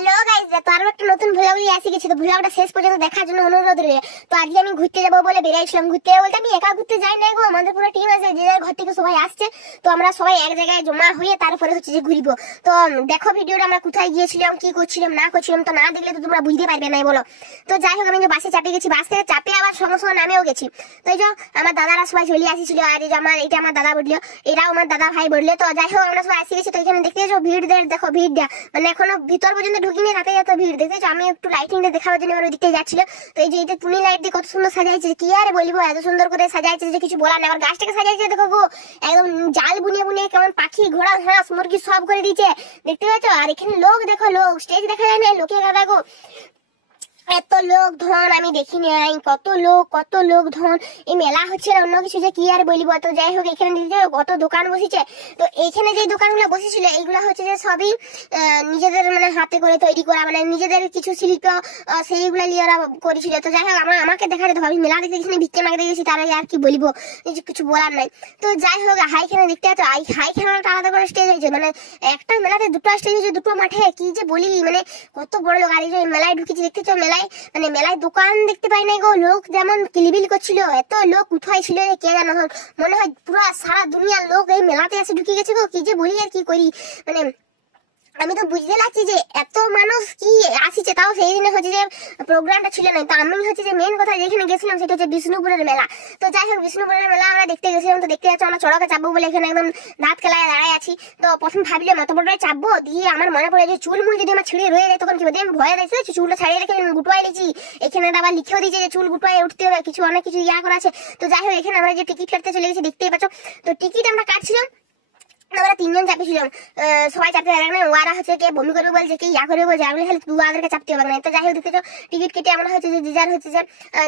Hello guys, তো আরো একটা নতুন ভ্লগ নিয়ে এসে গেছি। তো ভ্লগটা শেষ পর্যন্ত দেখার জন্য অনুরোধ রইল। তো আজকে আমি ঘুরতে যাবো বলে বেরিয়েছিলাম। ঘুরতে বলতে আমি একা ঘুরতে যাই না গো, আমাদের পুরো টিম আছে, যে যার ঘর থেকে সবাই আসছে। তো আমরা সবাই এক জায়গায় জমা হয়ে তারপরে হচ্ছে যে ঘুরবো। তো দেখো ভিডিওটা আমরা কোথায় গিয়েছিলাম, কি করছিলাম না করছিলাম, তো না দেখলে তো তোমরা বুঝতে পারবে না, বলো। তো যাই হোক, আমি যে বাসে চাপে গেছি, বাস থেকে চাপে আবার সঙ্গে সঙ্গে নামেও গেছি। তো এই যে আমার দাদারা সবাই চলে আসছিল, আর এই যে এটা আমার দাদা বললো, এরাও আমার দাদা ভাই বললে। তো যাই হোক, আমরা সবাই এসে গেছি। তো এখানে দেখতে যাচ্ছ ভিড়, দেখো ভিড়টা মানে এখনো ভিতর পর্যন্ত ঢুকিনি, তাতে এত ভিড় দেখেছো। আমি একটু লাইটিংটা দেখাবার জন্য ওই দিকতে যাচ্ছিল। তো এই যে এটা টুনি লাইট দিয়ে কত সুন্দর সাজাইছে, কি আর বলবো, এত সুন্দর করে সাজাইছে যে কিছু বলার না। আবার গাছটাকে সাজাইছে দেখো গো, একদম জাল বুনিয়ে বুনিয়ে কেমন পাখি ঘোড়া হাঁস মুরগি সব করে দিয়েছে, দেখতে পাচ্ছ। আর এখানে লোক দেখো, লোক স্টেজ দেখা যায় না, লোকে গাদা গো, এত লোক ধন আমি দেখিনি। কত লোক ধন, এই মেলা হচ্ছে না অন্য কিছু, যে কি আর বলবো। তো যাই হোক, এখানে দিদি কত দোকান বসেছে। তো এইখানে যে দোকানগুলো বসেছিল, এইগুলো হচ্ছে যে সবই নিজেদের মানে হাতে করে তৈরি করা, মানে নিজেদের কিছু শিল্প সেইগুলো নিয়ে ওরা করেছিল। তো যাই হোক, আমাকে দেখা যেতে হবে, মেলা দেখতে গেছি, ভিক্ষে মাকে দেখেছি, তার আগে আর কি বলবো, কিছু বলার নাই। তো যাই হোক, হাইখানে দেখতে পাচ্ছ, হাইখানে একটা আলাদা করে স্টেজ হয়েছে, মানে একটা মেলাতে দুটো স্টেজ হয়েছে, দুটো মাঠে, কি যে বলি, মানে কত বড় লোক। আর এই যে মেলায় ঢুকেছি, দেখতেছ মেলায় মানে মেলায় দোকান দেখতে পাই নাই গো, লোক যেমন কিলবিল করছিল, এত লোক উঠাই ছিল কে জানো, মনে হয় পুরো সারা দুনিয়ার লোক এই মেলাতে এসে ঢুকে গেছে গো, কি যে বলি আর কি করি। মানে আমি তো বুঝতে লাগছি যে এত মানুষ কি আসিছে, তাও সেই দিনে হচ্ছে যে প্রোগ্রামটা ছিল না। তো আমি হচ্ছে যে মেন কথা যেখানে গেছিলাম সেটা হচ্ছে বিষ্ণুপুরের মেলা। তো যাই হোক, বিষ্ণুপুরের মেলা আমরা দেখতে গেছিলাম। তো দেখতে যাচ্ছ, আমরা চড়কে চাপবো বলে এখানে একদম দাঁত খেলায় দাঁড়ায় আছি। তো প্রথম ভাবলাম এত বড় চাপবো, দিয়ে আমার মনে পড়ে যে চুল মুল যদি আমার ছিঁড়ে রয়ে যায় তখন কি হবে। আমি ভয় দেখছি, চুলটা ছাড়িয়ে রেখে গুটুয়াই নিয়েছি, এখানে আবার লিখেও দিয়েছে যে চুল গুটুয়াই উঠতে হবে, কিছু অনেক কিছু করা আছে। তো যাই হোক, এখানে আমরা যে টিকিট কাটতে চলে গেছি দেখতেই পাচ্ছ। তো টিকিট আমরা কাটছিলাম, আমরা তিনজন চাপিয়েছিলাম, সবাই চাপতে পারবে না। ওরা হচ্ছে কে বমি করবে বলছে, কি করবে বলছে, আমি খালি দুয়াদেরকে চাপতে হবে না। তো যাই হোক, দেখতেছো টিকিট কেটে আমরা হচ্ছে যে যার হচ্ছে যে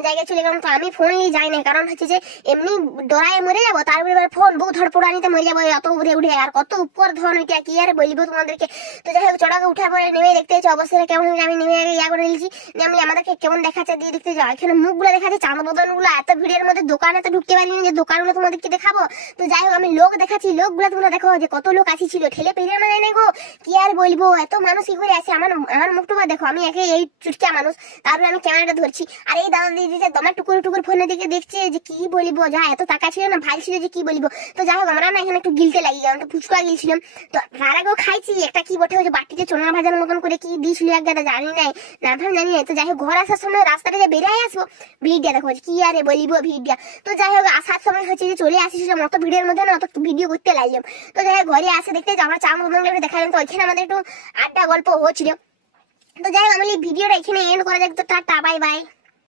জায়গায় চলে গেলাম। তো আমি ফোন নিয়ে যাই না, কারণ হচ্ছে যে এমনি ডরায় মরে যাবো, তারপরে এবার ফোন বউ ধরপড়া নিতে মরে যাবো, অত উঠে উঠে, আর কত উপর ধন ওইটা কি আর বলবো তোমাদেরকে। তো যাই হোক, চড়াকে উঠে পরে নেমে দেখতে হচ্ছে অবস্থাটা কেমন হয়েছে। আমি নেমে আগে করে নিয়েছি, নেমলে আমাদেরকে কেমন দেখাচ্ছে দিয়ে দেখতে যাও। এখানে মুখগুলো দেখাচ্ছে, চাঁদ বদন গুলো, এত ভিড়ের মধ্যে দোকানে তো ঢুকতে পারিনি যে দোকানগুলো তোমাদেরকে দেখাবো। তো যাই হোক, আমি লোক দেখাচ্ছি, লোকগুলো তোমরা দেখো যে কত লোক আসি ছিল, ঠেলে পেরে মানে নেই গো, কি আর বলবো, এত মানুষ কি করে আসে। আমার মুখটুকু দেখো, আমি একে এই চুটকা মানুষ, তারপরে আমি ক্যামেরাটা ধরছি, আর এই দাদা দিদি যে দমা টুকুর টুকুর ফোনে দিকে দেখছে যে কি বলবো, যা এত টাকা ছিল না, ভাই ছিল যে কি বলবো। তো যাই হোক, আমরা না এখানে একটু গিলতে লাগি, কারণ তো ফুচকা গিলছিলাম। তো তার আগেও খাইছি একটা, কি বটে হচ্ছে বাটিতে চোনা ভাজার মতন করে কি দিয়েছিল এক গাদা, জানি নাই, নাম জানি নাই। তো যাই হোক, ঘর আসার সময় রাস্তাটা যে বেরিয়ে আসবো, ভিড়টা দেখো কি আরে বলিবো ভিড়টা। তো যাই হোক, আসার সময় হচ্ছে যে চলে আসিছিলাম, অত ভিড়ের মধ্যে না অত ভিডিও করতে লাগলাম। তো যাই হোক, ঘরে আসে দেখতে আমরা চা দেখালাম। তো ওইখানে আমাদের একটু আড্ডা গল্প হচ্ছিল। তো যাই হোক, আমি ভিডিওটা এখানে এন্ড করা যাক। তো টাটা, বাই বাই।